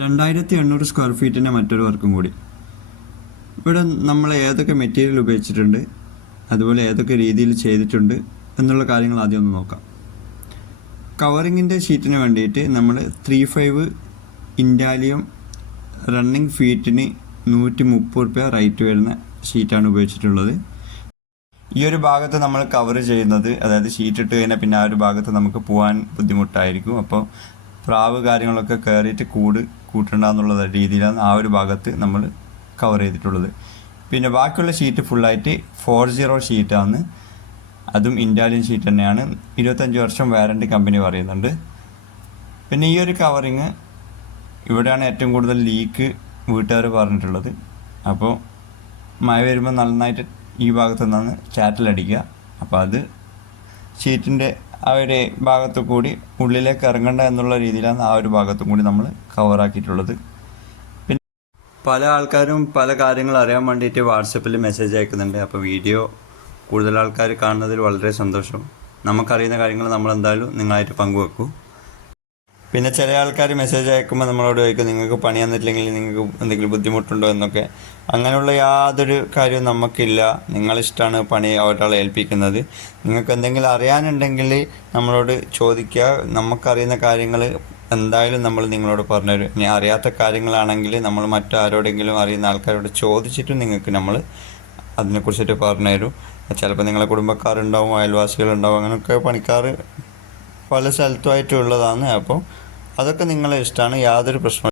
2800 square ഫീറ്റിൻ്റെ മറ്റൊരു വർക്കും കൂടി. ഇവിടെ നമ്മൾ ഏതൊക്കെ മെറ്റീരിയൽ ഉപയോഗിച്ചിട്ടുണ്ട്, അതുപോലെ ഏതൊക്കെ രീതിയിൽ ചെയ്തിട്ടുണ്ട് എന്നുള്ള കാര്യങ്ങൾ ആദ്യം ഒന്ന് നോക്കാം. കവറിങ്ങിൻ്റെ ഷീറ്റിന് വേണ്ടിയിട്ട് നമ്മൾ 3.5 ഇൻഡാലിയം റണ്ണിങ് ഫീറ്റിന് 130 രൂപ റേറ്റ് വരുന്ന ഷീറ്റാണ് ഉപയോഗിച്ചിട്ടുള്ളത്. ഈ ഒരു ഭാഗത്ത് നമ്മൾ കവർ ചെയ്യുന്നത്, അതായത് ഷീറ്റ് ഇട്ട് കഴിഞ്ഞാൽ പിന്നെ ആ ഒരു ഭാഗത്ത് നമുക്ക് പോകാൻ ബുദ്ധിമുട്ടായിരിക്കും. അപ്പോൾ പ്രാവ് കാര്യങ്ങളൊക്കെ കയറിയിട്ട് കൂട്ടണ്ടെന്നുള്ള രീതിയിലാണ് ആ ഒരു ഭാഗത്ത് നമ്മൾ കവർ ചെയ്തിട്ടുള്ളത്. പിന്നെ ബാക്കിയുള്ള ഷീറ്റ് ഫുള്ളായിട്ട് 40 ഷീറ്റാണ്. അതും ഇൻഡാലിയൻ ഷീറ്റ് തന്നെയാണ്. 25 വർഷം വാറണ്ടി കമ്പനി പറയുന്നുണ്ട്. പിന്നെ ഈ ഒരു കവറിങ് ഇവിടെയാണ് ഏറ്റവും കൂടുതൽ ലീക്ക് വീട്ടുകാർ പറഞ്ഞിട്ടുള്ളത്. അപ്പോൾ മഴ വരുമ്പോൾ നന്നായിട്ട് ഈ ഭാഗത്തു നിന്നാണ് ചാറ്റലടിക്കുക. അപ്പോൾ അത് ഷീറ്റിൻ്റെ ആ ഒരു ഭാഗത്തു കൂടി ഉള്ളിലേക്ക് ഇറങ്ങണ്ട എന്നുള്ള രീതിയിലാണ് ആ ഒരു ഭാഗത്തും കൂടി നമ്മൾ കവറാക്കിയിട്ടുള്ളത്. പിന്നെ പല ആൾക്കാരും പല കാര്യങ്ങൾ അറിയാൻ വേണ്ടിയിട്ട് വാട്സപ്പിൽ മെസ്സേജ് അയക്കുന്നുണ്ട്. അപ്പോൾ വീഡിയോ കൂടുതൽ ആൾക്കാർ കാണുന്നതിൽ വളരെ സന്തോഷം. നമുക്കറിയുന്ന കാര്യങ്ങൾ നമ്മൾ എന്തായാലും നിങ്ങളായിട്ട് പങ്കുവെക്കൂ. പിന്നെ ചില ആൾക്കാർ മെസ്സേജ് അയക്കുമ്പോൾ നമ്മളോട് ചോദിക്കും, നിങ്ങൾക്ക് പണി തന്നിട്ടില്ലെങ്കിൽ നിങ്ങൾക്ക് എന്തെങ്കിലും ബുദ്ധിമുട്ടുണ്ടോ എന്നൊക്കെ. അങ്ങനെയുള്ള യാതൊരു കാര്യവും നമുക്കില്ല. നിങ്ങളിഷ്ടമാണ് പണി ഒരാളെ ഏൽപ്പിക്കുന്നത്. നിങ്ങൾക്ക് എന്തെങ്കിലും അറിയാനുണ്ടെങ്കിൽ നമ്മളോട് ചോദിക്കുക. നമുക്കറിയുന്ന കാര്യങ്ങൾ എന്തായാലും നമ്മൾ നിങ്ങളോട് പറഞ്ഞുതരും. ഇനി അറിയാത്ത കാര്യങ്ങളാണെങ്കിൽ നമ്മൾ മറ്റാരോടെങ്കിലും അറിയുന്ന ആൾക്കാരോട് ചോദിച്ചിട്ടും നിങ്ങൾക്ക് നമ്മൾ അതിനെക്കുറിച്ചിട്ട് പറഞ്ഞുതരും. ചിലപ്പോൾ നിങ്ങളെ കുടുംബക്കാരുണ്ടാവും, അയൽവാസികളുണ്ടാവും, അങ്ങനെയൊക്കെ പണിക്കാർ പല സ്ഥലത്തുമായിട്ടുള്ളതാണ്. അപ്പോൾ അതൊക്കെ നിങ്ങളെ ഇഷ്ടമാണ്, യാതൊരു പ്രശ്നവും.